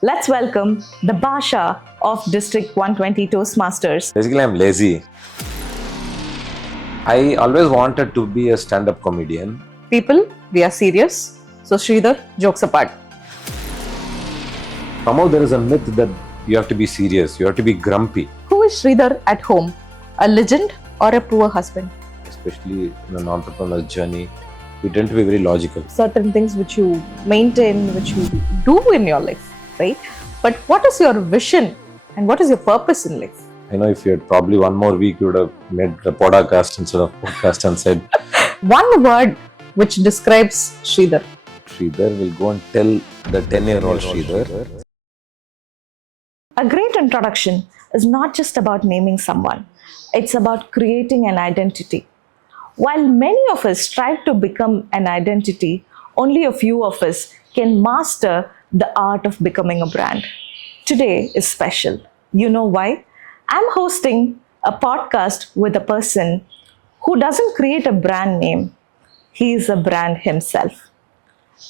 Let's welcome the Basha of District 120 Toastmasters. Basically, I'm lazy. I always wanted to be a stand-up comedian. People, we are serious. So, Sridhar, jokes apart. Somehow there is a myth that you have to be serious, you have to be grumpy, Who is Sridhar at home? A legend or a poor husband? especially in an entrepreneur's journey. We tend to be very logical. Certain things which you maintain, which you do in your life, right? But what is your vision and what is your purpose in life? I know if you had probably one more week, you would have made a podcast instead of podcast and said, One word which describes Sridhar. Sridhar will go and tell the 10-year-old Sridhar. A great introduction is not just about naming someone, it's about creating an identity. While many of us strive to become an identity, only a few of us can master the art of becoming a brand. Today is special. You know why? I'm hosting a podcast with a person who doesn't create a brand name, he is a brand himself.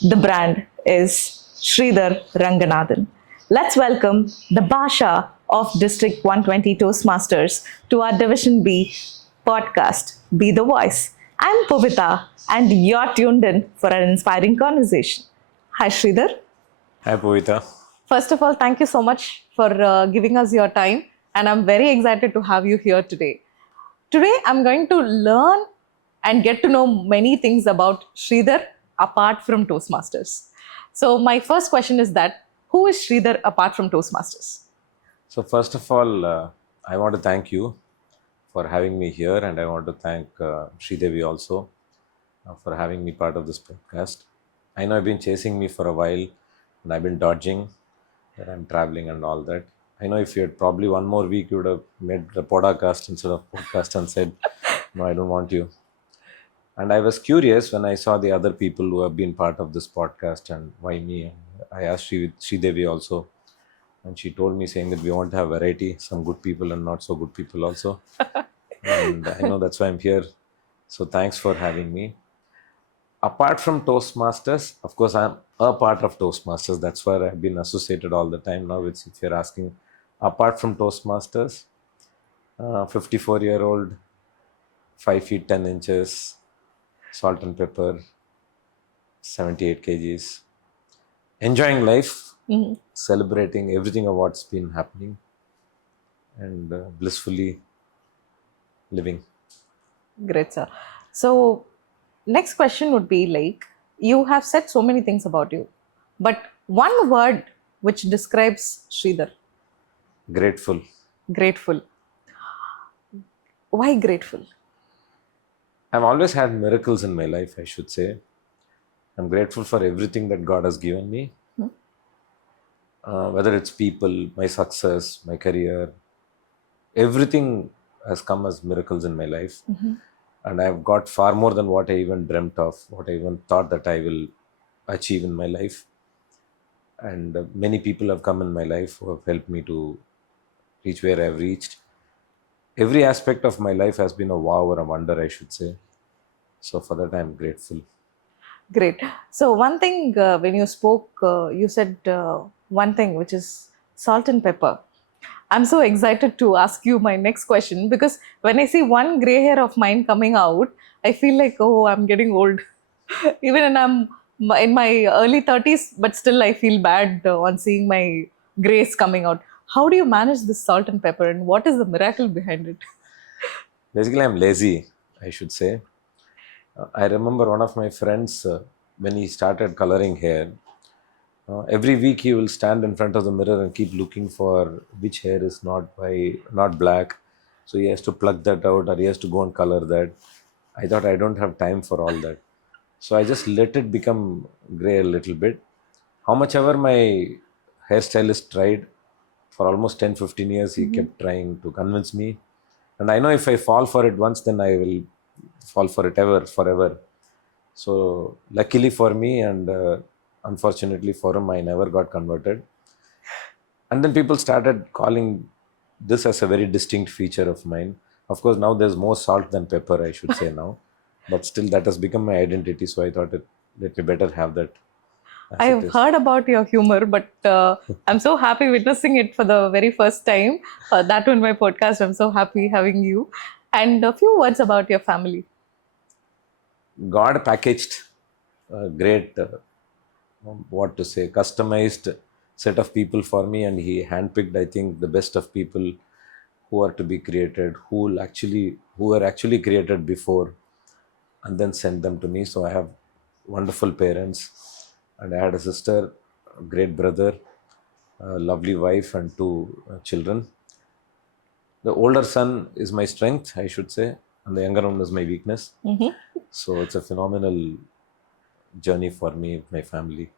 The brand is Sridhar Ranganathan. Let's welcome the Basha of District 120 Toastmasters to our Division B podcast, Be the Voice. I'm Pavita, and you're tuned in for an inspiring conversation. Hi, Sridhar. Hi, Pavita. First of all, thank you so much for giving us your time, and I'm very excited to have you here today. Today, I'm going to learn and get to know many things about Sridhar apart from Toastmasters. So, my first question is that who is Sridhar apart from Toastmasters? So first of all, I want to thank you for having me here, and I want to thank Sridevi also for having me part of this podcast. I know I've been chasing me for a while, and I've been dodging that I'm traveling and all that. I know if you had probably one more week, you would have made a podcast instead of podcast and said, "No, I don't want you." And I was curious when I saw the other people who have been part of this podcast and why me. I asked Sridevi also, and she told me saying that we want to have variety, some good people and not so good people also. And I know that's why I'm here. So thanks for having me. Apart from Toastmasters, of course, I'm a part of Toastmasters. That's where I've been associated all the time now. If you're asking, apart from Toastmasters, 54-year-old, 5 feet 10 inches, salt and pepper, 78 kgs, enjoying life, celebrating everything of what's been happening, and blissfully living. Great, sir. So, next question would be like, you have said so many things about you, but one word which describes Sridhar. Grateful. Grateful. Why grateful? I've always had miracles in my life, I should say. I'm grateful for everything that God has given me. Whether it's people, my success, my career, everything has come as miracles in my life. And I've got far more than what I even dreamt of, what I even thought that I will achieve in my life. And many people have come in my life who have helped me to reach where I've reached. Every aspect of my life has been a wow or a wonder, I should say. So for that, I'm grateful. Great. So, one thing when you spoke, you said one thing which is salt and pepper. I'm so excited to ask you my next question because when I see one gray hair of mine coming out, I feel like, oh, I'm getting old. Even when I'm in my early 30s, but still I feel bad on seeing my grays coming out. How do you manage this salt and pepper and what is the miracle behind it? Basically, I'm lazy, I should say. I remember one of my friends, when he started coloring hair, every week he will stand in front of the mirror and keep looking for which hair is not black. So he has to pluck that out or he has to go and color that. I thought I don't have time for all that. So I just let it become gray a little bit. How much ever my hairstylist tried for almost 10-15 years, he kept trying to convince me. And I know if I fall for it once, then I will fall for it forever. So luckily for me and unfortunately for him, I never got converted. And then people started calling this as a very distinct feature of mine. Of course, now there's more salt than pepper, I should say now. But still, that has become my identity. So I thought let me better have that. as I it have is. heard about your humor, but I'm so happy witnessing it for the very first time. That on my podcast, I'm so happy having you. And a few words about your family. God packaged a great, what to say, customized set of people for me, and He handpicked, I think, the best of people who are to be created, who were actually created before, and then sent them to me. So I have wonderful parents, and I had a sister, a great brother, a lovely wife, and two children. The older son is my strength, I should say, and the younger one is my weakness. Mhm. So it's a phenomenal journey for me, with my family.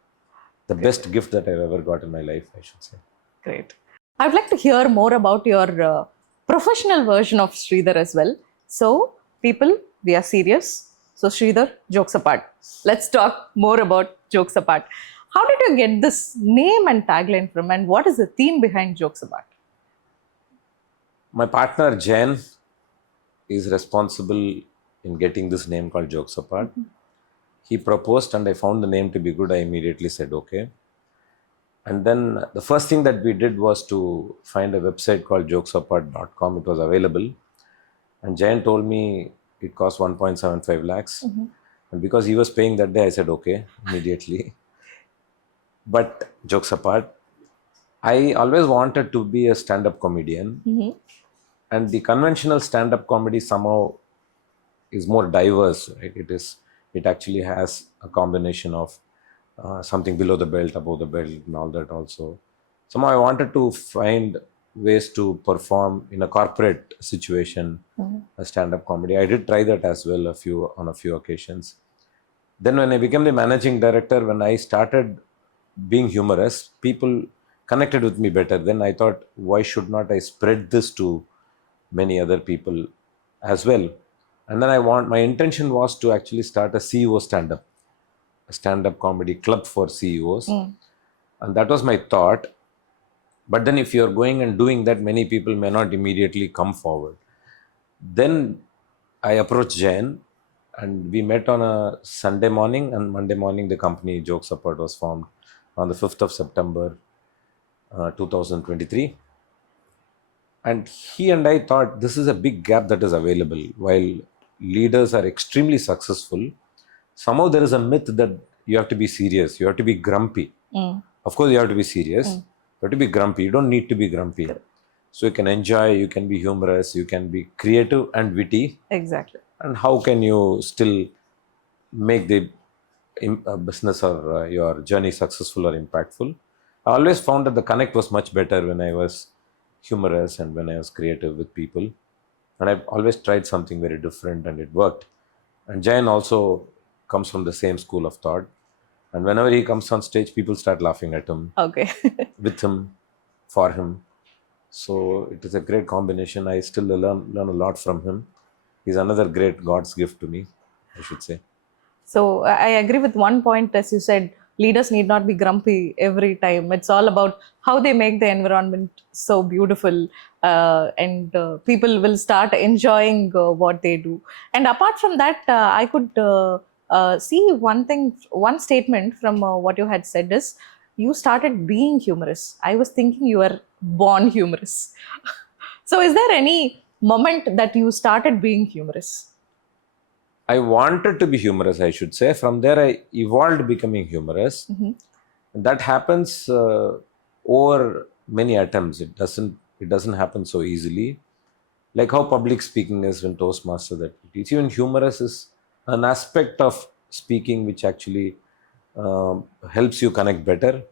The best gift that I've ever got in my life, I should say. Great. I'd like to hear more about your professional version of Sridhar as well. So, people, we are serious. So, Sridhar, jokes apart. Let's talk more about jokes apart. How did you get this name and tagline from, and what is the theme behind jokes apart? My partner Jen is responsible in getting this name called Jokes Apart. He proposed, and I found the name to be good. I immediately said okay. And then the first thing that we did was to find a website called jokesapart.com. It was available. And Jayan told me it cost 1.75 lakhs. And because he was paying that day, I said okay immediately. But jokes apart, I always wanted to be a stand up comedian. And the conventional stand up comedy somehow is more diverse, right? It actually has a combination of something below the belt, above the belt, and all that also. Somehow I wanted to find ways to perform in a corporate situation, a stand-up comedy. I did try that as well on a few occasions. Then when I became the managing director, when I started being humorous, people connected with me better. Then I thought, why should not I spread this to many other people as well? And then my intention was to actually start a CEO stand-up, a stand-up comedy club for CEOs. And that was my thought. But then if you're going and doing that, many people may not immediately come forward. Then I approached Jen, and we met on a Sunday morning, and Monday morning the company Jokes Apart was formed on the 5th of September 2023. And he and I thought this is a big gap that is available. While leaders are extremely successful, somehow there is a myth that you have to be serious, you have to be grumpy. Of course, you have to be serious, you have to be grumpy. You don't need to be grumpy. So you can enjoy, you can be humorous, you can be creative and witty. Exactly. And how can you still make the business or your journey successful or impactful? I always found that the connect was much better when I was humorous and when I was creative with people. And I've always tried something very different, and it worked. And Jayan also comes from the same school of thought. And whenever he comes on stage, people start laughing at him, Okay. with him, for him. So it is a great combination. I still learn a lot from him. He's another great God's gift to me, I should say. So I agree with one point, as you said, leaders need not be grumpy every time. It's all about how they make the environment so beautiful, and people will start enjoying what they do. And apart from that, I could see one thing, one statement from what you had said is you started being humorous. I was thinking you were born humorous. So is there any moment that you started being humorous? I wanted to be humorous, I should say. From there, I evolved becoming humorous. And that happens over many attempts. It doesn't happen so easily. Like how public speaking is when Toastmaster that we teach. Even humorous is an aspect of speaking which actually helps you connect better.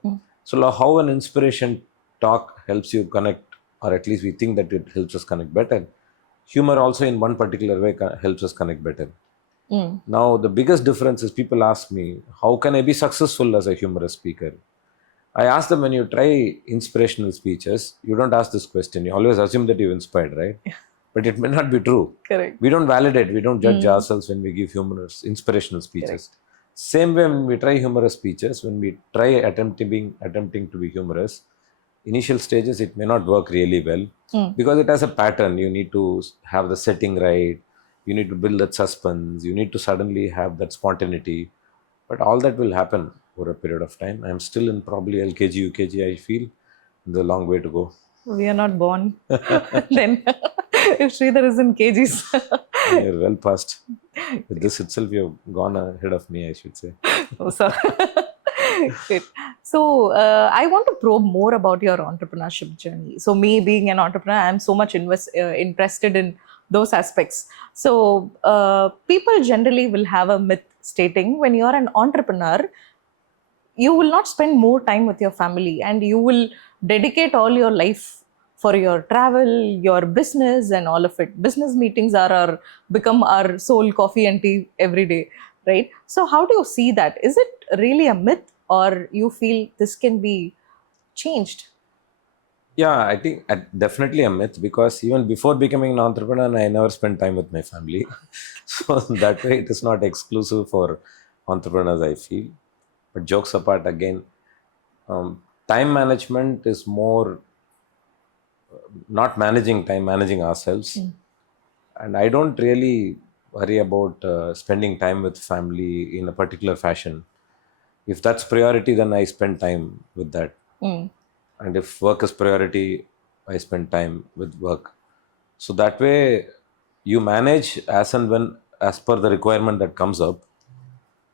So how an inspiration talk helps you connect, or at least we think that it helps us connect better. Humor also in one particular way helps us connect better. Now, the biggest difference is people ask me, how can I be successful as a humorous speaker? I ask them, when you try inspirational speeches, you don't ask this question. You always assume that you're inspired, right? But it may not be true. Correct. We don't validate, we don't judge ourselves when we give inspirational speeches. Correct. Same way when we try humorous speeches, when we try attempting to be humorous, initial stages it may not work really well because it has a pattern. You need to have the setting right, you need to build that suspense, you need to suddenly have that spontaneity. But all that will happen over a period of time. I'm still in probably LKG, UKG, I feel. There's a long way to go. We are not born. Then, if Sridhar is in kgs. You're well past. With this itself, you've gone ahead of me, I should say. Oh, sorry. Great. So, I want to probe more about your entrepreneurship journey. So, me being an entrepreneur, I'm so much interested in those aspects. So, people generally will have a myth stating when you're an entrepreneur, you will not spend more time with your family and you will dedicate all your life for your travel, your business, and all of it. Business meetings are our become our sole coffee and tea every day, right? So how do you see that? Is it really a myth, or you feel this can be changed? Yeah, I think definitely a myth, because even before becoming an entrepreneur, I never spent time with my family. So that way, it is not exclusive for entrepreneurs, I feel. But jokes apart, again, time management is more not managing time, managing ourselves. And I don't really worry about spending time with family in a particular fashion. If that's priority, then I spend time with that. Mm. And if work is priority, I spend time with work. So that way, you manage as and when, as per the requirement that comes up.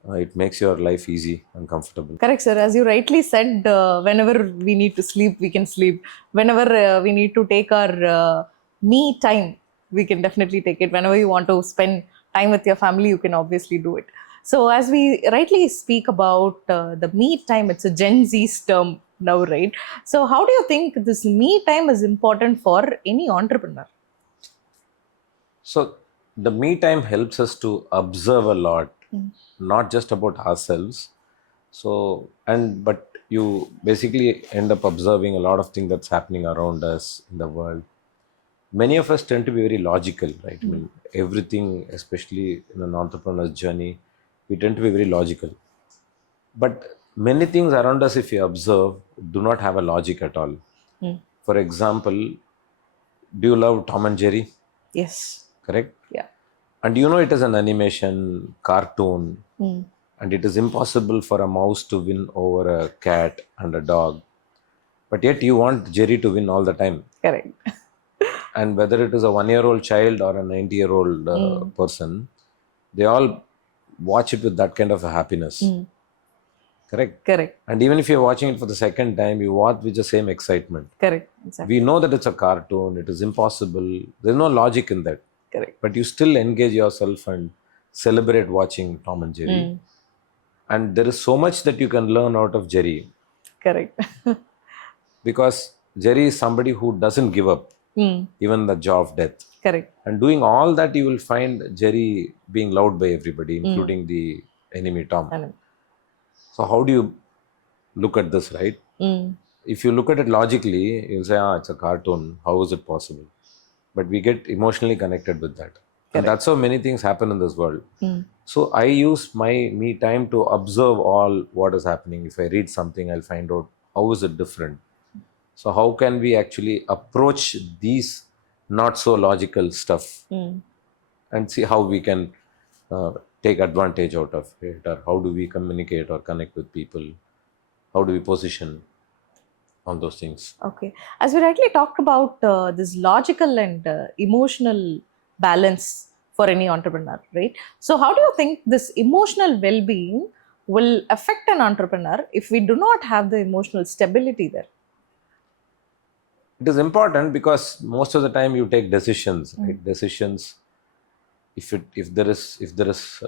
It makes your life easy and comfortable. Correct, sir. As you rightly said, whenever we need to sleep, we can sleep. Whenever we need to take our me time, we can definitely take it. Whenever you want to spend time with your family, you can obviously do it. So, as we rightly speak about the me time, it's a Gen Z's term now, right? So, how do you think this me time is important for any entrepreneur? So the me time helps us to observe a lot, not just about ourselves. So but you basically end up observing a lot of things that's happening around us in the world. Many of us tend to be very logical, right? I mean, everything, especially in an entrepreneur's journey, we tend to be very logical. But many things around us, if you observe, do not have a logic at all. For example, do you love Tom and Jerry? Yes. Correct? Yeah. And you know it is an animation cartoon, and it is impossible for a mouse to win over a cat and a dog. But yet you want Jerry to win all the time. Correct. And whether it is a 1-year-old child or a 90-year-old person, they all watch it with that kind of a happiness. Correct? Correct. And even if you're watching it for the second time, you watch with the same excitement. Correct. Exactly. We know that it's a cartoon, it is impossible, there's no logic in that. Correct. But you still engage yourself and celebrate watching Tom and Jerry. And there is so much that you can learn out of Jerry, Correct. because Jerry is somebody who doesn't give up, even the jaw of death. Correct. And doing all that, you will find Jerry being loved by everybody, including the enemy Tom. So how do you look at this, right? If you look at it logically, you'll say, it's a cartoon. How is it possible? But we get emotionally connected with that. And that's how many things happen in this world. So I use my me time to observe all what is happening. If I read something, I'll find out how is it different. So how can we actually approach these not so logical stuff and see how we can take advantage out of it, or how do we communicate or connect with people? How do we position all those things? Okay. As we rightly talked about this logical and emotional balance for any entrepreneur, right? So, how do you think this emotional well being will affect an entrepreneur if we do not have the emotional stability there? It is important because most of the time you take decisions, right? Decisions, if there is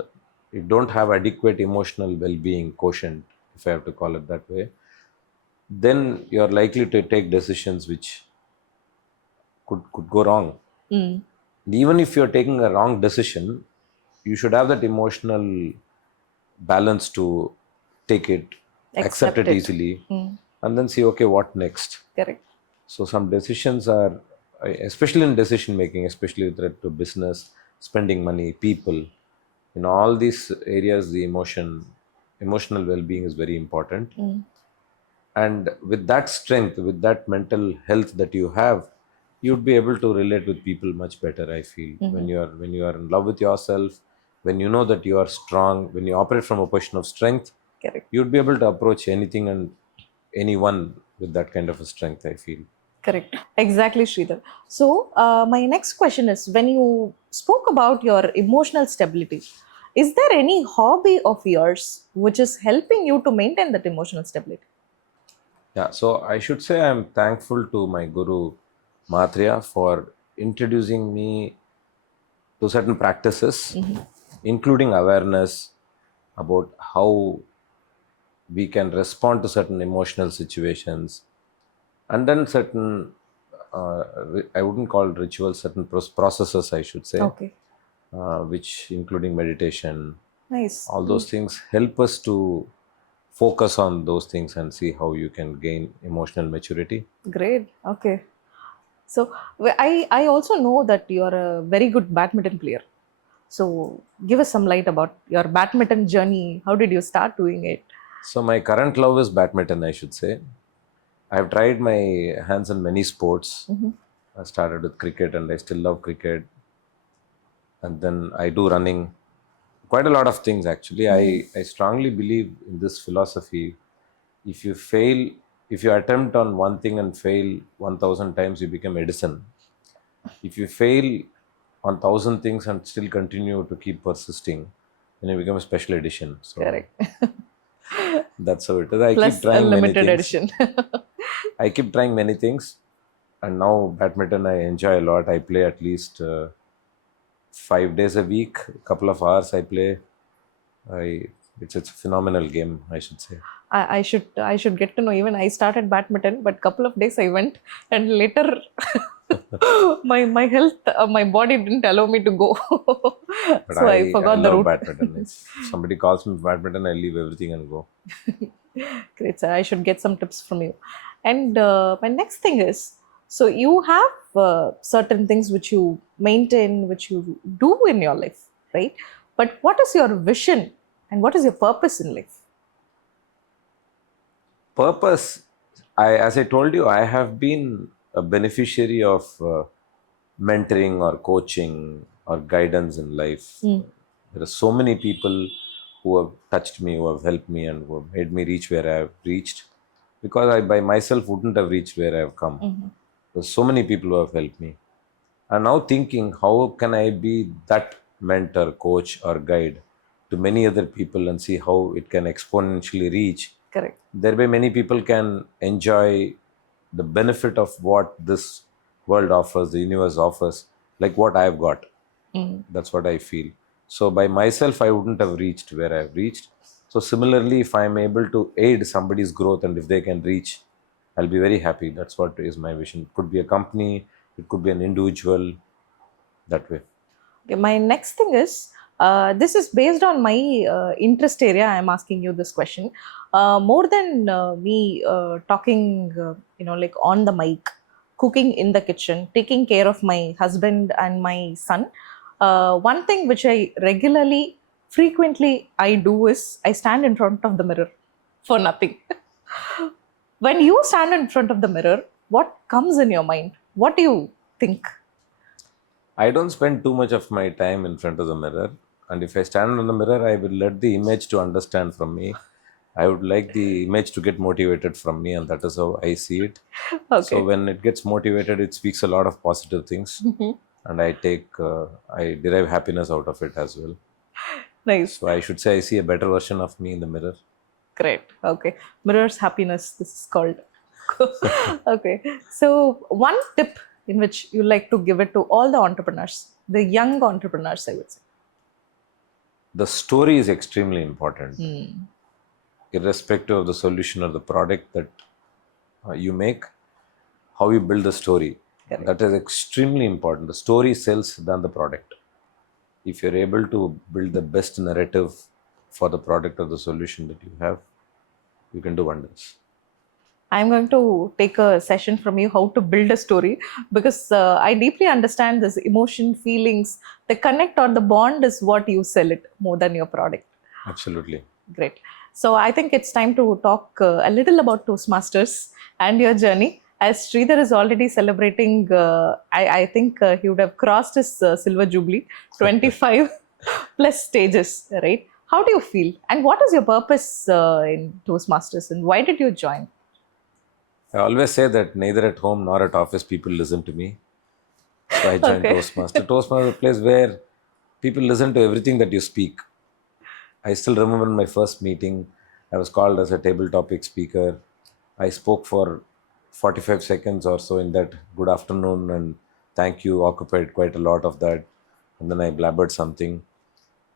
you don't have adequate emotional well-being quotient, if I have to call it that way, then you are likely to take decisions which could go wrong. Even if you're taking a wrong decision, you should have that emotional balance to take it, accept it easily, and then see, okay, what next? Correct. So some decisions are, especially in decision making, especially with regard to business, spending money, people, in all these areas, the emotional well-being is very important. And with that strength, with that mental health that you have, you'd be able to relate with people much better, I feel. When you are in love with yourself, when you know that you are strong, when you operate from a position of strength, Correct. you'd be able to approach anything and anyone with that kind of a strength, I feel. Correct. Exactly, Sridhar. So, my next question is, when you spoke about your emotional stability, is there any hobby of yours which is helping you to maintain that emotional stability? Yeah, so I should say I'm thankful to my guru Mathria for introducing me to certain practices, including awareness about how we can respond to certain emotional situations, and then certain I wouldn't call rituals, certain processes, I should say, Okay. which including meditation. Nice. All those things help us to focus on those things and see how you can gain emotional maturity. Great. Okay. So, I also know that you're a very good badminton player. So, give us some light about your badminton journey. How did you start doing it? So my current love is badminton, I should say. I've tried my hands in many sports. I started with cricket and I still love cricket. And then I do running. Quite a lot of things actually. I strongly believe in this philosophy. If you fail, if you attempt on one thing and fail 1000 times, you become Edison. If you fail on 1000 things and still continue to keep persisting, then you become a special edition. So Correct. that's how it is. I keep Plus a trying many limited things. edition. I keep trying many things, and now badminton I enjoy a lot. I play at least 5 days a week, a couple of hours I play. I it's a phenomenal game, I should say. I should get to know. Even I started badminton, but couple of days I went, and later my health, my body didn't allow me to go, But so I I forgot the love route. badminton. If somebody calls me badminton, I leave everything and go. Great, sir. I should get some tips from you. And my next thing is, so you have certain things which you maintain, which you do in your life, right? But what is your vision and what is your purpose in life? Purpose, as I told you, I have been a beneficiary of mentoring or coaching or guidance in life. There are so many people who have touched me, who have helped me, and who have made me reach where I have reached, because I by myself wouldn't have reached where I have come. There's so many people who have helped me. I'm now thinking, how can I be that mentor, coach, or guide to many other people and see how it can exponentially reach. Correct. Thereby, many people can enjoy the benefit of what this world offers, the universe offers, like what I've got. That's what I feel. So, by myself, I wouldn't have reached where I've reached. So, similarly, if I'm able to aid somebody's growth and if they can reach, I'll be very happy. That's what is my vision. It could be a company, it could be an individual, that way. Okay, my next thing is, this is based on my interest area. I am asking you this question. More than me talking, like on the mic, cooking in the kitchen, taking care of my husband and my son. One thing which I regularly, frequently I do is I stand in front of the mirror for nothing. When you stand in front of the mirror, what comes in your mind? What do you think? I don't spend too much of my time in front of the mirror. And if I stand on the mirror, I will let the image to understand from me. I would like the image to get motivated from me, and that is how I see it. So Okay. when it gets motivated, it speaks a lot of positive things, and I derive happiness out of it as well. Nice. So I should say I see a better version of me in the mirror. Great. Okay. Mirrors happiness, this is called. Okay. So, one tip in which you like to give it to all the entrepreneurs, the young entrepreneurs, I would say. The story is extremely important, irrespective of the solution or the product that you make. How you build the story, Correct. that is extremely important. The story sells than the product. If you're able to build the best narrative for the product or the solution that you have, you can do wonders. I'm going to take a session from you how to build a story, because I deeply understand this emotion, feelings, the connect or the bond is what you sell it more than your product. Absolutely. Great. So I think it's time to talk a little about Toastmasters and your journey. As Sridhar is already celebrating, I think he would have crossed his silver jubilee, 25 plus stages, right? How do you feel? And what is your purpose in Toastmasters and why did you join? I always say that neither at home nor at office people listen to me. So I joined Okay. Toastmaster. Toastmaster is a place where people listen to everything that you speak. I still remember in my first meeting, I was called as a table topic speaker. I spoke for 45 seconds or so in that good afternoon and thank you occupied quite a lot of that. And then I blabbered something.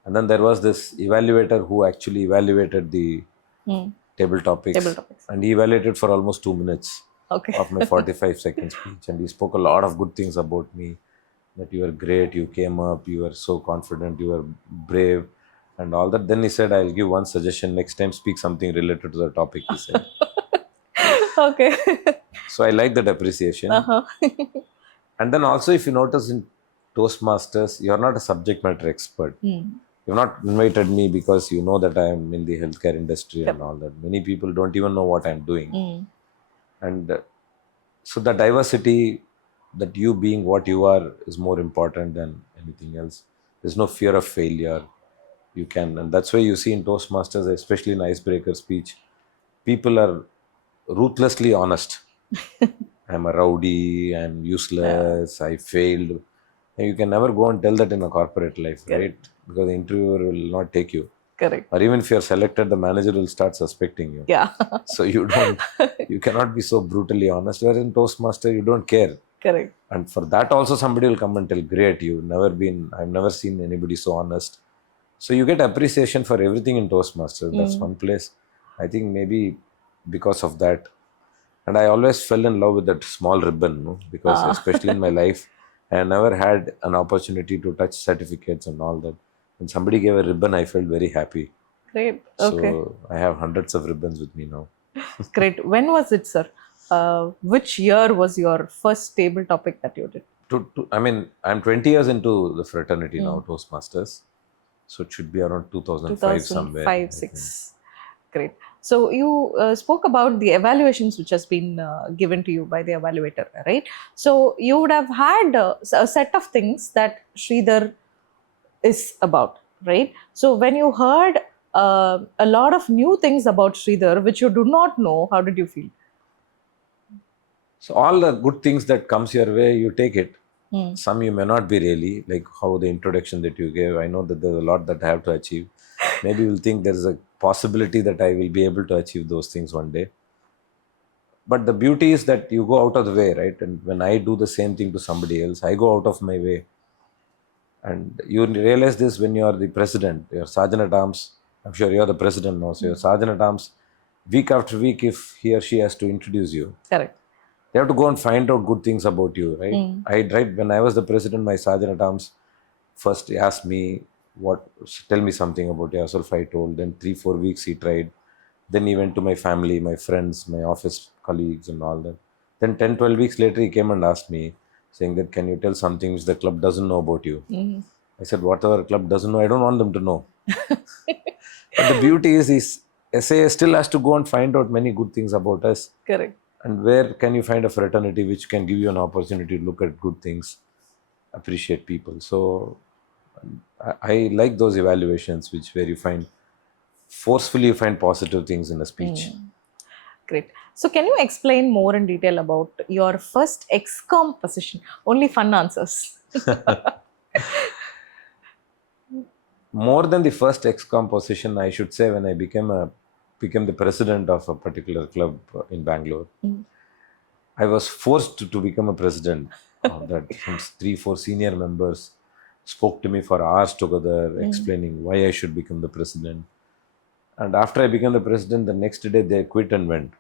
And then there was this evaluator who actually evaluated the Hmm. table Table topics, topics. and he evaluated for almost 2 minutes Okay. of my 45-second speech. And he spoke a lot of good things about me, that you were great, you came up, you were so confident, you were brave, and all that. Then he said, I'll give one suggestion: next time speak something related to the topic, he said. Okay. So I like that appreciation. Uh-huh. And then also, if you notice in Toastmasters, you're not a subject matter expert. Hmm. You've not invited me because you know that I am in the healthcare industry and Yep. all that. Many people don't even know what I'm doing. Hmm. And so the diversity, that you being what you are, is more important than anything else. There's no fear of failure. You can, and that's why you see in Toastmasters, especially in icebreaker speech, people are ruthlessly honest. I'm a rowdy, I'm Yeah. useless, I failed. And you can never go and tell that in a corporate life, right? Correct. Because the interviewer will not take you. Correct. Or even if you're selected, the manager will start suspecting you. Yeah. So you cannot be so brutally honest. Whereas in Toastmaster, you don't care. Correct. And for that also somebody will come and tell, great, I've never seen anybody so honest. So you get appreciation for everything in Toastmasters. That's Hmm. one place. I think maybe because of that. And I always fell in love with that small ribbon, no? Because Ah. especially in my life, I never had an opportunity to touch certificates and all that. When somebody gave a ribbon, I felt very happy. Great. Okay. So I have hundreds of ribbons with me now. Great. When was it, sir? Which year was your first table topic that you did? I mean, I'm 20 years into the fraternity Hmm. now, Toastmasters. So it should be around 2005 somewhere, 2005, I think. 6. Great. So you spoke about the evaluations which has been given to you by the evaluator, right? So you would have had a set of things that Sridhar is about, right? So when you heard a lot of new things about Sridhar which you do not know, how did you feel? So all the good things that comes your way, you take it. Hmm. Some you may not be really, like how the introduction that you gave. I know that there's a lot that I have to achieve. Maybe you'll think there's a possibility that I will be able to achieve those things one day. But the beauty is that you go out of the way, right? And when I do the same thing to somebody else, I go out of my way. And you realize this when you are the president, your sergeant at arms. I'm sure you're the president now. So your sergeant at arms, week after week, if he or she has to introduce you, Correct. they have to go and find out good things about you, right? Hmm. Right, when I was the president, my sergeant at arms first asked me, what, tell me something about yourself. I told. Then 3-4 weeks he tried. Then he went to my family, my friends, my office colleagues, and all that. Then 10-12 weeks later, he came and asked me, saying that, can you tell something which the club doesn't know about you? Hmm. I said, whatever club doesn't know, I don't want them to know. But the beauty is SAS still has to go and find out many good things about us. Correct. And where can you find a fraternity which can give you an opportunity to look at good things, appreciate people? So I like those evaluations which where you find forcefully you find positive things in a speech. Great. So, can you explain more in detail about your first XCOM position? Only fun answers. More than the first XCOM position, I should say, when I became the president of a particular club in Bangalore, Mm. I was forced to become a president of that. Some 3-4 senior members spoke to me for hours together, Mm. explaining why I should become the president. And after I became the president, the next day they quit and went.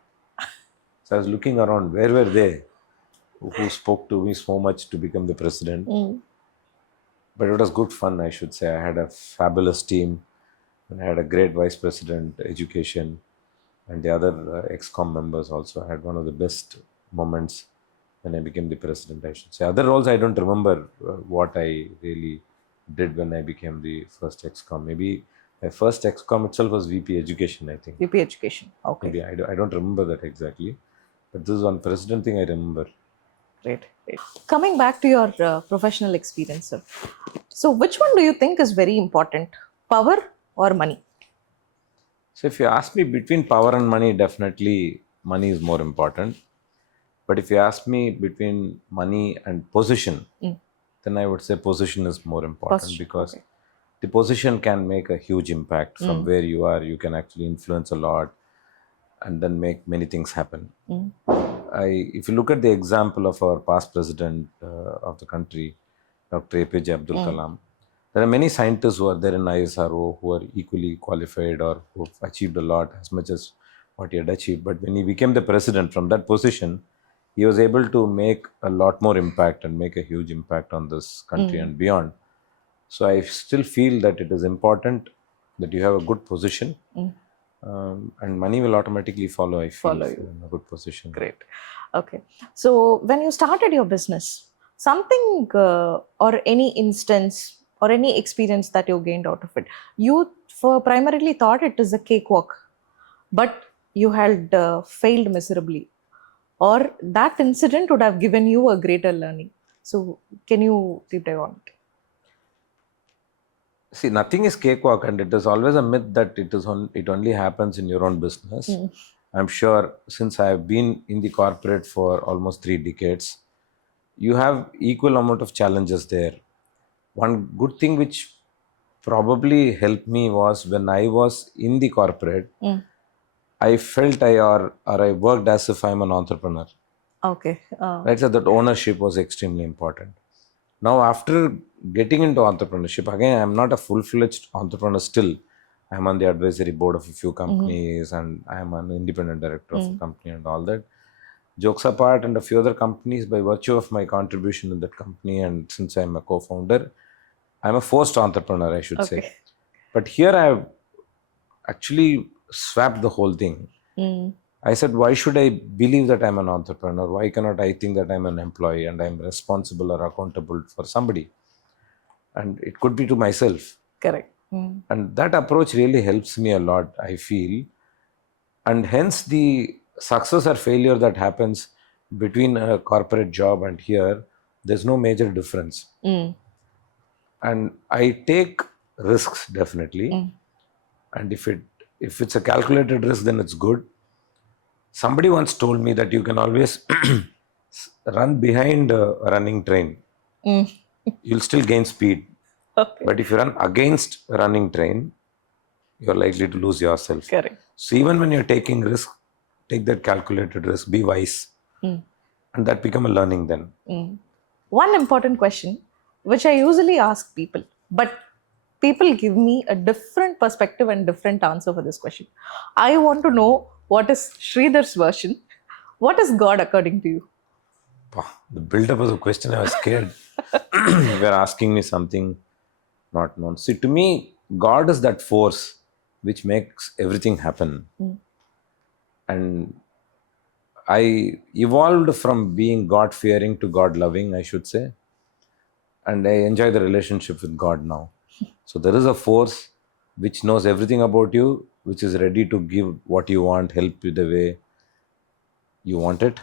So I was looking around, where were they who spoke to me so much to become the president? Mm. But it was good fun, I should say. I had a fabulous team, and I had a great vice president, education, and the other ex-com members also. I had one of the best moments when I became the president, I should say. Other roles, I don't remember what I really did when I became the first ex-com. Maybe my first ex-com itself was VP education, I think. VP Education. Okay. Maybe I don't remember that exactly. But this is one president thing I remember. Great. Great. Coming back to your professional experience, sir. So, which one do you think is very important? Power or money? So if you ask me between power and money, definitely money is more important. But if you ask me between money and position, then I would say position is more important, Position, because okay. the position can make a huge impact. From where you are, you can actually influence a lot and then make many things happen. If you look at the example of our past president of the country, Dr. APJ Abdul Kalam, there are many scientists who are there in ISRO who are equally qualified or who have achieved a lot, as much as what he had achieved. But when he became the president from that position, he was able to make a lot more impact and make a huge impact on this country and beyond. So I still feel that it is important that you have a good position, and money will automatically follow, I feel, Follow if you. you're in a good position. Great. Okay. So when you started your business, something or any instance or any experience that you gained out of it, you primarily thought it is a cakewalk, but you had failed miserably, or that incident would have given you a greater learning. So can you deep dive on it? See, nothing is cakewalk, and it is always a myth that it only happens in your own business. I'm sure, since I have been in the corporate for almost 3 decades, you have equal amount of challenges there. One good thing which probably helped me was when I was in the corporate, I felt I worked as if I'm an entrepreneur. Okay. Right, so that ownership was extremely important. Now, after getting into entrepreneurship, again, I'm not a full-fledged entrepreneur still. I'm on the advisory board of a few companies, and I'm an independent director of a company and all that. Jokes apart, and a few other companies, by virtue of my contribution in that company, and since I'm a co-founder, I'm a forced entrepreneur, I should say. Okay. But here I've actually swapped the whole thing. I said, why should I believe that I'm an entrepreneur? Why cannot I think that I'm an employee and I'm responsible or accountable for somebody? And it could be to myself. Correct. And that approach really helps me a lot, I feel. And hence the success or failure that happens between a corporate job and here, there's no major difference. And I take risks, definitely. And if it's a calculated risk, then it's good. Somebody once told me that you can always run behind a running train. You'll still gain speed. Okay. But if you run against a running train, you're likely to lose yourself. Correct. So even when you're taking risk, take that calculated risk, be wise. And that become a learning then. One important question, which I usually ask people, but people give me a different perspective and different answer for this question. I want to know what is Sridhar's version. What is God according to you? The build-up of the question, I was scared. You were asking me something not known. See, to me, God is that force which makes everything happen. And I evolved from being God-fearing to God-loving, I should say. And I enjoy the relationship with God now. So there is a force which knows everything about you, which is ready to give what you want, help you the way you want it.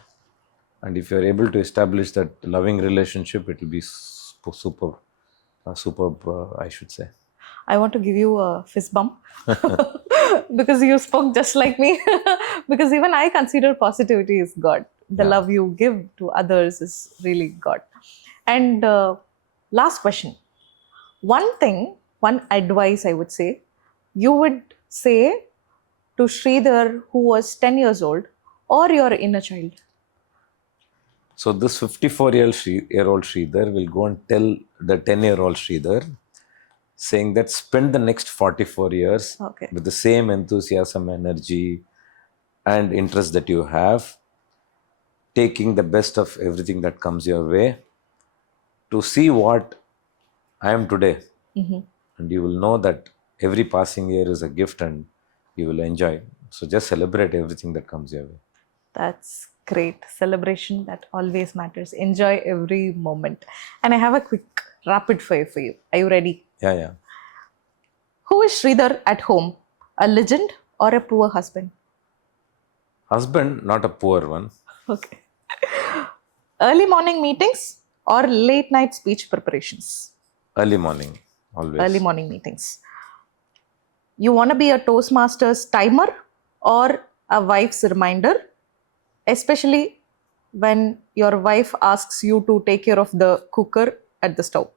And if you're able to establish that loving relationship, it will be superb, I should say. I want to give you a fist bump because you spoke just like me. Because even I consider positivity is God. The love you give to others is really God. And last question. One advice I would say, you would say to Sridhar who was 10 years old or your inner child? So this 54-year-old Sridhar will go and tell the 10-year-old Sridhar, saying that spend the next 44 years with the same enthusiasm, energy, and interest that you have, taking the best of everything that comes your way, to see what I am today. And you will know that every passing year is a gift and you will enjoy. So just celebrate everything that comes your way. That's great. Celebration that always matters. Enjoy every moment. And I have a quick rapid fire for you. Are you ready? Yeah. Who is Sridhar at home? A legend or a poor husband? Husband, not a poor one. Okay. Early morning meetings or late night speech preparations? Early morning, always. Early morning meetings. You want to be a Toastmasters timer or a wife's reminder, especially when your wife asks you to take care of the cooker at the stove?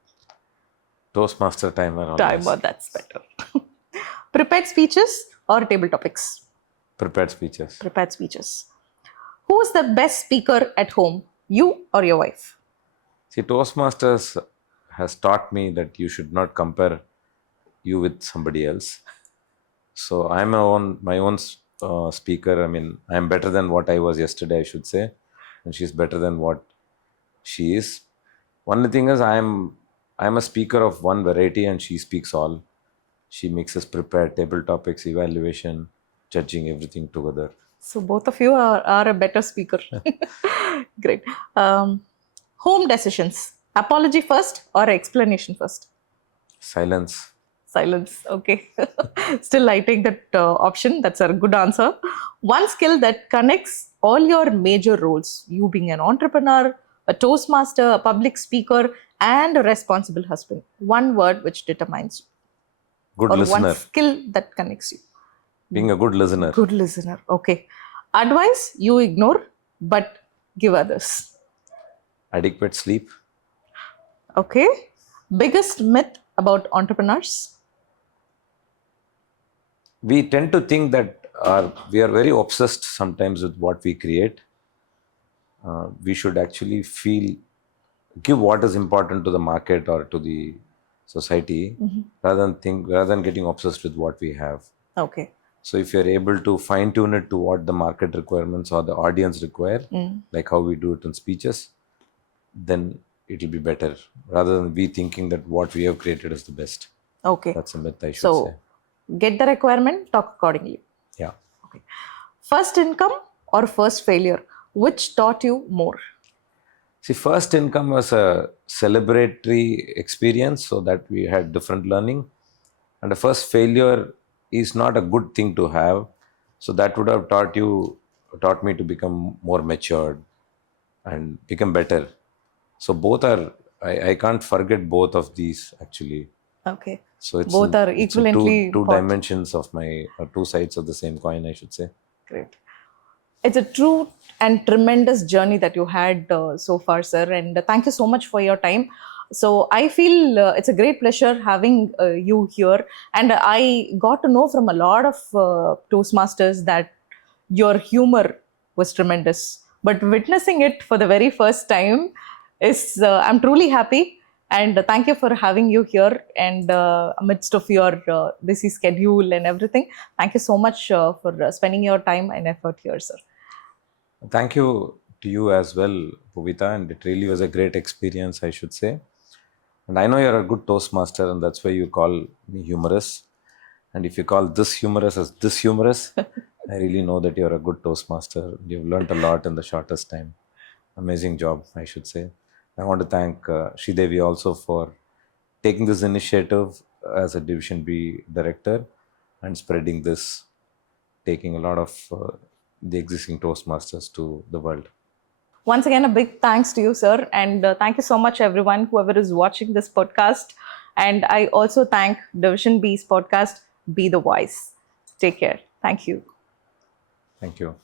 Toastmaster timer always. Timer, that's better. Prepared speeches or table topics? Prepared speeches. Prepared speeches. Who's the best speaker at home, you or your wife? See, Toastmasters has taught me that you should not compare you with somebody else. So I'm my own speaker. I mean, I'm better than what I was yesterday, I should say, and she's better than what she is. Only thing is, I'm a speaker of one variety, and she speaks all. She makes us prepare table topics, evaluation, judging, everything together. So both of you are a better speaker. Great. Home decisions. Apology first or explanation first? Silence. Silence. Okay. Still, I take that option. That's a good answer. One skill that connects all your major roles, you being an entrepreneur, a Toastmaster, a public speaker, and a responsible husband. One word which determines you. Good Or listener. one skill that connects you. Being a good listener. Good listener. Okay. Advice you ignore but give others. Adequate sleep. Okay. Biggest myth about entrepreneurs? We tend to think that we are very obsessed sometimes with what we create. We should actually give what is important to the market or to the society, rather than getting obsessed with what we have. Okay. So if you're able to fine tune it to what the market requirements or the audience require, like how we do it in speeches, then it'll be better, rather than we thinking that what we have created is the best. Okay. That's a myth, I should So, say. get the requirement, talk accordingly. Yeah. Okay. First income or first failure? Which taught you more? See, first income was a celebratory experience, so that we had different learning. And the first failure is not a good thing to have. So that would have taught me to become more matured and become better. So both are, I can't forget both of these actually. Okay. So it's Both are it's equivalently two important. dimensions of two sides of the same coin, I should say. Great. It's a true and tremendous journey that you had so far, sir. And thank you so much for your time. So I feel it's a great pleasure having you here. And I got to know from a lot of Toastmasters that your humor was tremendous. But witnessing it for the very first time is, I'm truly happy. And thank you for having you here and amidst of your busy schedule and everything. Thank you so much for spending your time and effort here, sir. Thank you to you as well, Puvita, and it really was a great experience, I should say. And I know you're a good Toastmaster, and that's why you call me humorous. And if you call this humorous as this humorous, I really know that you're a good Toastmaster. You've learned a lot in the shortest time. Amazing job, I should say. I want to thank Sridevi also for taking this initiative as a Division B director and spreading this, taking a lot of the existing Toastmasters to the world. Once again, a big thanks to you, sir. And thank you so much, everyone, whoever is watching this podcast. And I also thank Division B's podcast, Be the Voice. Take care. Thank you. Thank you.